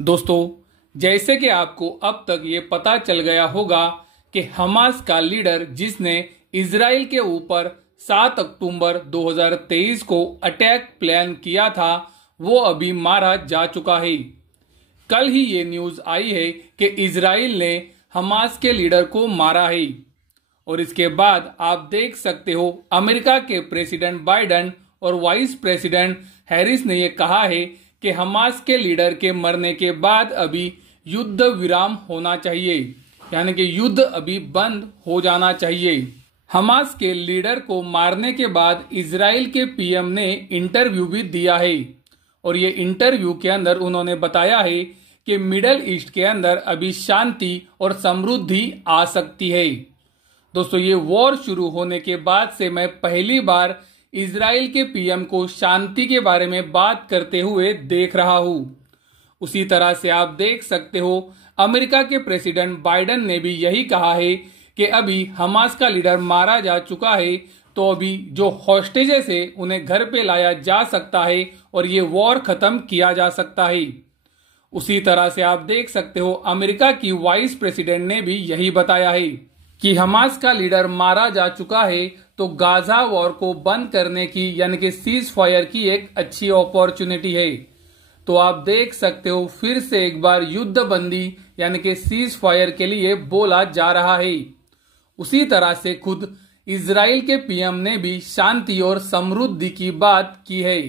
दोस्तों, जैसे कि आपको अब तक ये पता चल गया होगा कि हमास का लीडर जिसने इजराइल के ऊपर 7 अक्टूबर 2023 को अटैक प्लान किया था वो अभी मारा जा चुका है। कल ही ये न्यूज आई है कि इजराइल ने हमास के लीडर को मारा है और इसके बाद आप देख सकते हो अमेरिका के प्रेसिडेंट बाइडेन और वाइस प्रेसिडेंट हैरिस ने यह कहा है कि हमास के लीडर के मरने के बाद अभी युद्ध विराम होना चाहिए, यानी कि युद्ध अभी बंद हो जाना चाहिए। हमास के लीडर को मारने के बाद इजराइल के पीएम ने इंटरव्यू भी दिया है और ये इंटरव्यू के अंदर उन्होंने बताया है कि मिडल ईस्ट के अंदर अभी शांति और समृद्धि आ सकती है। दोस्तों, ये वॉर शुरू होने के बाद से मैं पहली बार इजराइल के पीएम को शांति के बारे में बात करते हुए देख रहा हूं। उसी तरह से आप देख सकते हो अमेरिका के प्रेसिडेंट बाइडेन ने भी यही कहा है कि अभी हमास का लीडर मारा जा चुका है तो अभी जो हॉस्टेजेस है उन्हें घर पे लाया जा सकता है और ये वॉर खत्म किया जा सकता है। उसी तरह से आप देख सकते हो अमेरिका की वाइस प्रेसिडेंट ने भी यही बताया है कि हमास का लीडर मारा जा चुका है तो गाजा वॉर को बंद करने की यानी कि सीज फायर की एक अच्छी अपॉर्चुनिटी है। तो आप देख सकते हो फिर से एक बार युद्ध बंदी यानी कि सीज फायर के लिए बोला जा रहा है। उसी तरह से खुद इजराइल के पीएम ने भी शांति और समृद्धि की बात की है।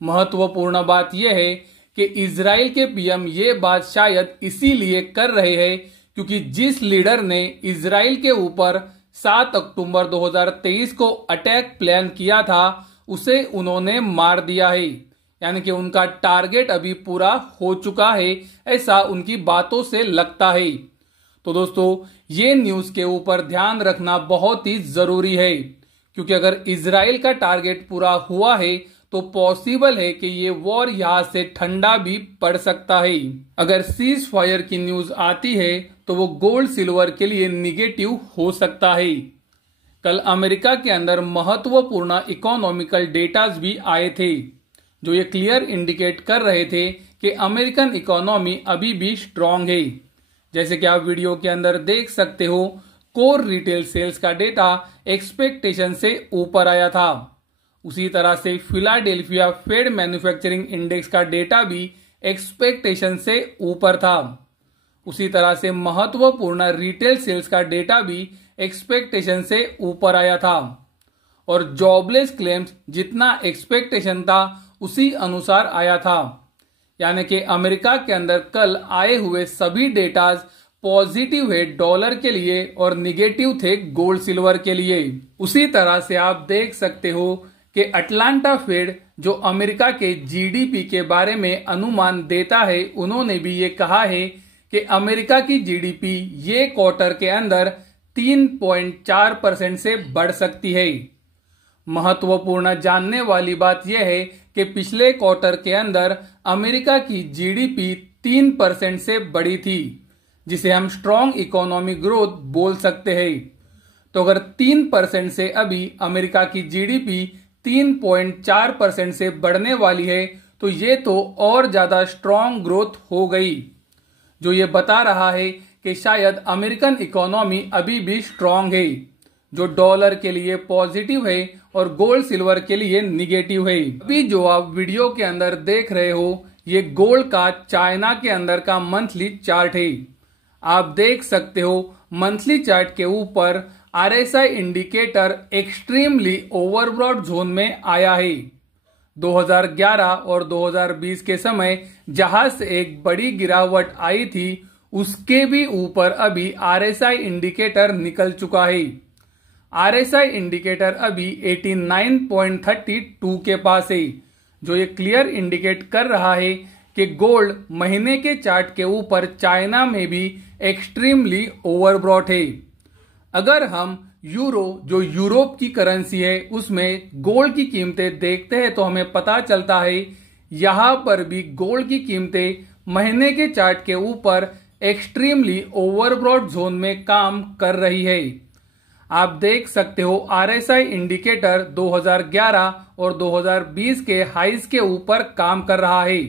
महत्वपूर्ण बात यह है कि इजराइल के पीएम ये बात शायद इसीलिए कर रहे हैं क्योंकि जिस लीडर ने इजराइल के ऊपर 7 अक्टूबर 2023 को अटैक प्लान किया था उसे उन्होंने मार दिया है, यानी कि उनका टारगेट अभी पूरा हो चुका है, ऐसा उनकी बातों से लगता है। तो दोस्तों, ये न्यूज के ऊपर ध्यान रखना बहुत ही जरूरी है क्योंकि अगर इजराइल का टारगेट पूरा हुआ है तो पॉसिबल है कि ये वॉर यहां से ठंडा भी पड़ सकता है। अगर सीज फायर की न्यूज आती है तो वो गोल्ड सिल्वर के लिए निगेटिव हो सकता है। कल अमेरिका के अंदर महत्वपूर्ण इकोनॉमिकल डेटाज भी आए थे जो ये क्लियर इंडिकेट कर रहे थे कि अमेरिकन इकोनॉमी अभी भी स्ट्रांग है। जैसे कि आप वीडियो के अंदर देख सकते हो कोर रिटेल सेल्स का डेटा एक्सपेक्टेशन से ऊपर आया था। उसी तरह से फिलाडेल्फिया फेड मैन्युफैक्चरिंग इंडेक्स का डेटा भी एक्सपेक्टेशन से ऊपर था। उसी तरह से महत्वपूर्ण रिटेल सेल्स का डेटा भी एक्सपेक्टेशन से ऊपर आया था और जॉबलेस क्लेम्स जितना एक्सपेक्टेशन था उसी अनुसार आया था, यानी कि अमेरिका के अंदर कल आए हुए सभी डेटाज पॉजिटिव है डॉलर के लिए और निगेटिव थे गोल्ड सिल्वर के लिए। उसी तरह से आप देख सकते हो कि अटलांटा फेड जो अमेरिका के जीडीपी के बारे में अनुमान देता है उन्होंने भी ये कहा है कि अमेरिका की जीडीपी ये क्वार्टर के अंदर 3.4% से बढ़ सकती है। महत्वपूर्ण जानने वाली बात यह है कि पिछले क्वार्टर के अंदर अमेरिका की जीडीपी 3% से बढ़ी थी, जिसे हम स्ट्रॉन्ग इकोनॉमिक ग्रोथ बोल सकते हैं। तो अगर 3% से अभी अमेरिका की जीडीपी 3.4% से बढ़ने वाली है तो ये तो और ज्यादा स्ट्रॉन्ग ग्रोथ हो गई, जो ये बता रहा है कि शायद अमेरिकन इकोनॉमी अभी भी स्ट्रॉन्ग है, जो डॉलर के लिए पॉजिटिव है और गोल्ड सिल्वर के लिए निगेटिव है। अभी जो आप वीडियो के अंदर देख रहे हो ये गोल्ड का चाइना के अंदर का मंथली चार्ट है। आप देख सकते हो मंथली चार्ट के ऊपर आरएसआई इंडिकेटर एक्सट्रीमली ओवरब्रॉड जोन में आया है। 2011 और 2020 के समय जहां से एक बड़ी गिरावट आई थी उसके भी ऊपर अभी आरएसआई इंडिकेटर निकल चुका है। आरएसआई इंडिकेटर अभी 89.32 के पास है, जो ये क्लियर इंडिकेट कर रहा है कि गोल्ड महीने के चार्ट के ऊपर चाइना में भी एक्सट्रीमली ओवरब्रॉट है। अगर हम यूरो जो यूरोप की करेंसी है उसमें गोल्ड की कीमतें देखते हैं तो हमें पता चलता है यहां पर भी गोल्ड की कीमतें महीने के चार्ट के ऊपर एक्सट्रीमली ओवरब्रॉट जोन में काम कर रही है। आप देख सकते हो आरएसआई इंडिकेटर 2011 और 2020 के हाइज के ऊपर काम कर रहा है,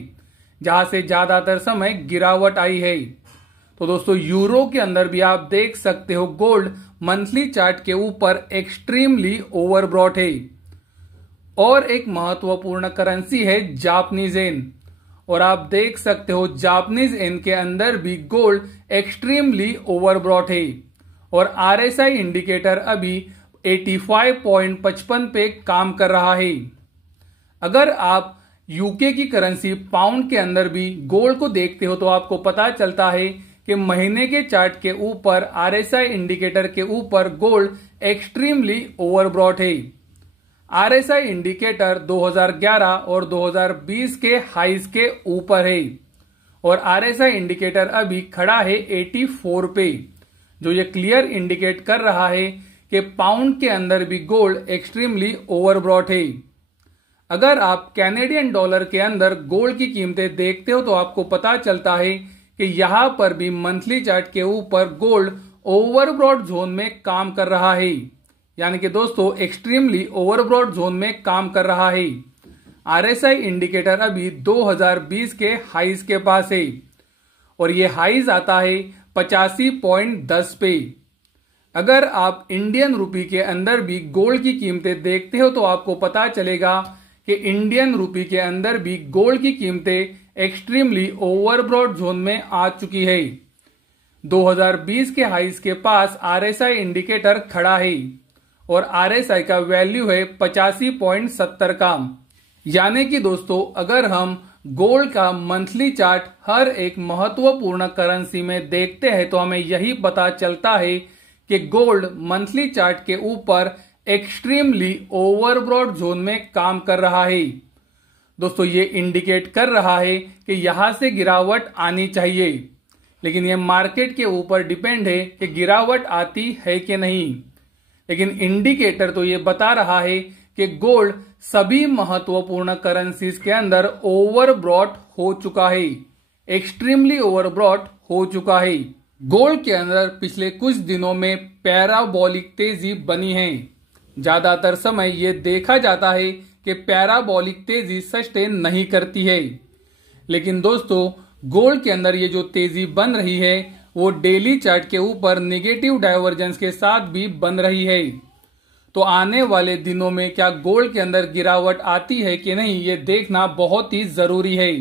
जहां से ज्यादातर समय गिरावट आई है। तो दोस्तों यूरो के अंदर भी आप देख सकते हो गोल्ड मंथली चार्ट के ऊपर एक्सट्रीमली ओवरब्रॉट है। और एक महत्वपूर्ण करेंसी है जापानीज येन, और आप देख सकते हो जापानीज येन के अंदर भी गोल्ड एक्सट्रीमली ओवरब्रॉट है। और आरएसआई इंडिकेटर अभी 85.55 पे काम कर रहा है। अगर आप यूके की करेंसी पाउंड के अंदर भी गोल्ड को देखते हो तो आपको पता चलता है कि महीने के चार्ट के ऊपर आरएसआई इंडिकेटर के ऊपर गोल्ड एक्सट्रीमली ओवरब्रॉट है। आरएसआई इंडिकेटर 2011 और 2020 के हाइज के ऊपर है और आरएसआई इंडिकेटर अभी खड़ा है 84 पे, जो ये क्लियर इंडिकेट कर रहा है कि पाउंड के अंदर भी गोल्ड एक्सट्रीमली ओवरब्रॉट है। अगर आप कैनेडियन डॉलर के अंदर गोल्ड की कीमतें देखते हो तो आपको पता चलता है कि यहां पर भी मंथली चार्ट के ऊपर गोल्ड ओवरब्रॉट जोन में काम कर रहा है, यानी कि दोस्तों एक्सट्रीमली ओवरब्रॉट जोन में काम कर रहा है। आरएसआई इंडिकेटर अभी 2020 के हाइज के पास है और ये हाइज आता है 85.10 पे। अगर आप इंडियन रुपी के अंदर भी गोल्ड की कीमतें देखते हो तो आपको पता चलेगा कि इंडियन रुपी के अंदर भी गोल्ड की कीमतें एक्सट्रीमली ओवरब्रॉट जोन में आ चुकी है। 2020 के हाइज के पास आरएसआई इंडिकेटर खड़ा है और आरएसआई का वैल्यू है 85.70 का। यानी कि दोस्तों अगर हम गोल्ड का मंथली चार्ट हर एक महत्वपूर्ण करेंसी में देखते हैं तो हमें यही पता चलता है कि गोल्ड मंथली चार्ट के ऊपर एक्सट्रीमली ओवरब्रॉट जोन में काम कर रहा है। दोस्तों ये इंडिकेट कर रहा है कि यहां से गिरावट आनी चाहिए, लेकिन ये मार्केट के ऊपर डिपेंड है कि गिरावट आती है कि नहीं। लेकिन इंडिकेटर तो ये बता रहा है कि गोल्ड सभी महत्वपूर्ण करेंसीज के अंदर ओवरब्रॉट हो चुका है, एक्सट्रीमली ओवरब्रॉट हो चुका है। गोल्ड के अंदर पिछले कुछ दिनों में पैराबोलिक तेजी बनी है। ज्यादातर समय ये देखा जाता है कि पैराबोलिक तेजी सस्टेन नहीं करती है, लेकिन दोस्तों गोल्ड के अंदर ये जो तेजी बन रही है वो डेली चार्ट के ऊपर नेगेटिव डाइवर्जेंस के साथ भी बन रही है। तो आने वाले दिनों में क्या गोल्ड के अंदर गिरावट आती है कि नहीं ये देखना बहुत ही जरूरी है।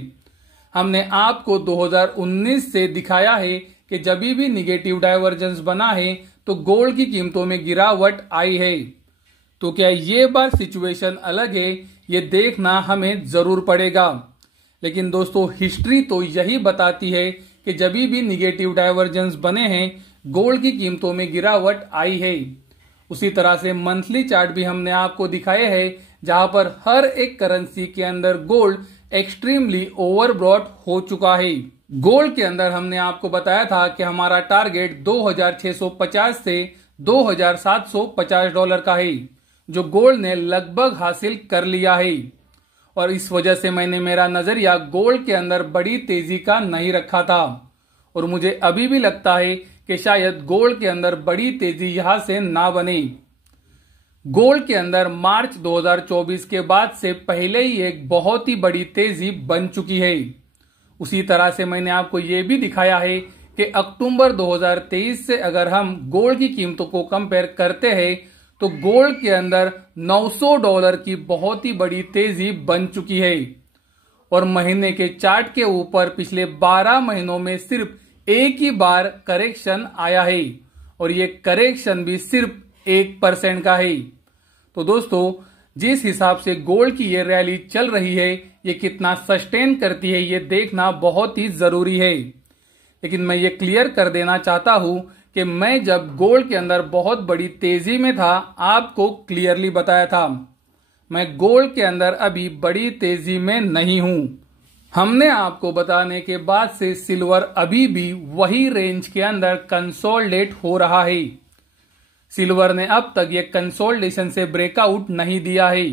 हमने आपको 2019 से दिखाया है कि जब भी निगेटिव डाइवर्जेंस बना है तो गोल्ड की कीमतों में गिरावट आई है। तो क्या ये बार सिचुएशन अलग है, ये देखना हमें जरूर पड़ेगा। लेकिन दोस्तों हिस्ट्री तो यही बताती है कि जब भी निगेटिव डाइवर्जेंस बने हैं गोल्ड की कीमतों में गिरावट आई है। उसी तरह से मंथली चार्ट भी हमने आपको दिखाए हैं जहां पर हर एक करेंसी के अंदर गोल्ड एक्सट्रीमली ओवरब्रॉट हो चुका है। गोल्ड के अंदर हमने आपको बताया था कि हमारा टारगेट 2650 से 2750 डॉलर का है, जो गोल्ड ने लगभग हासिल कर लिया है। और इस वजह से मैंने मेरा नजरिया गोल्ड के अंदर बड़ी तेजी का नहीं रखा था और मुझे अभी भी लगता है कि शायद गोल्ड के अंदर बड़ी तेजी यहां से ना बने। गोल्ड के अंदर मार्च 2024 के बाद से पहले ही एक बहुत ही बड़ी तेजी बन चुकी है। उसी तरह से मैंने आपको ये भी दिखाया है कि अक्टूबर 2023 से अगर हम गोल्ड की कीमतों को कंपेयर करते हैं तो गोल्ड के अंदर $900 की बहुत ही बड़ी तेजी बन चुकी है और महीने के चार्ट के ऊपर पिछले 12 महीनों में सिर्फ एक ही बार करेक्शन आया है और ये करेक्शन भी सिर्फ 1% का है। तो दोस्तों जिस हिसाब से गोल्ड की ये रैली चल रही है ये कितना सस्टेन करती है ये देखना बहुत ही जरूरी है। लेकिन मैं ये क्लियर कर देना चाहता हूं कि मैं जब गोल्ड के अंदर बहुत बड़ी तेजी में था आपको क्लियरली बताया था मैं गोल्ड के अंदर अभी बड़ी तेजी में नहीं हूं। हमने आपको बताने के बाद से सिल्वर अभी भी वही रेंज के अंदर कंसोलिडेट हो रहा है। सिल्वर ने अब तक ये कंसोलिडेशन से ब्रेकआउट नहीं दिया है।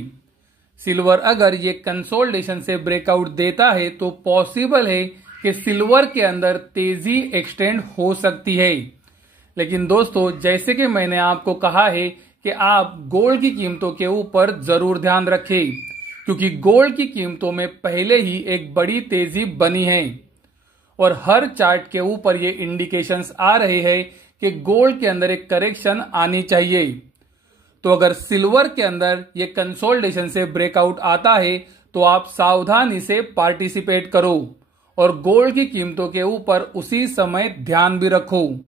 सिल्वर अगर ये कंसोलिडेशन से ब्रेकआउट देता है तो पॉसिबल है कि सिल्वर के अंदर तेजी एक्सटेंड हो सकती है। लेकिन दोस्तों जैसे कि मैंने आपको कहा है कि आप गोल्ड की कीमतों के ऊपर जरूर ध्यान रखें। क्योंकि गोल्ड की कीमतों में पहले ही एक बड़ी तेजी बनी है और हर चार्ट के ऊपर ये इंडिकेशंस आ रहे हैं कि गोल्ड के अंदर एक करेक्शन आनी चाहिए। तो अगर सिल्वर के अंदर ये कंसोलिडेशन से ब्रेकआउट आता है तो आप सावधानी से पार्टिसिपेट करो और गोल्ड की कीमतों के ऊपर उसी समय ध्यान भी रखो।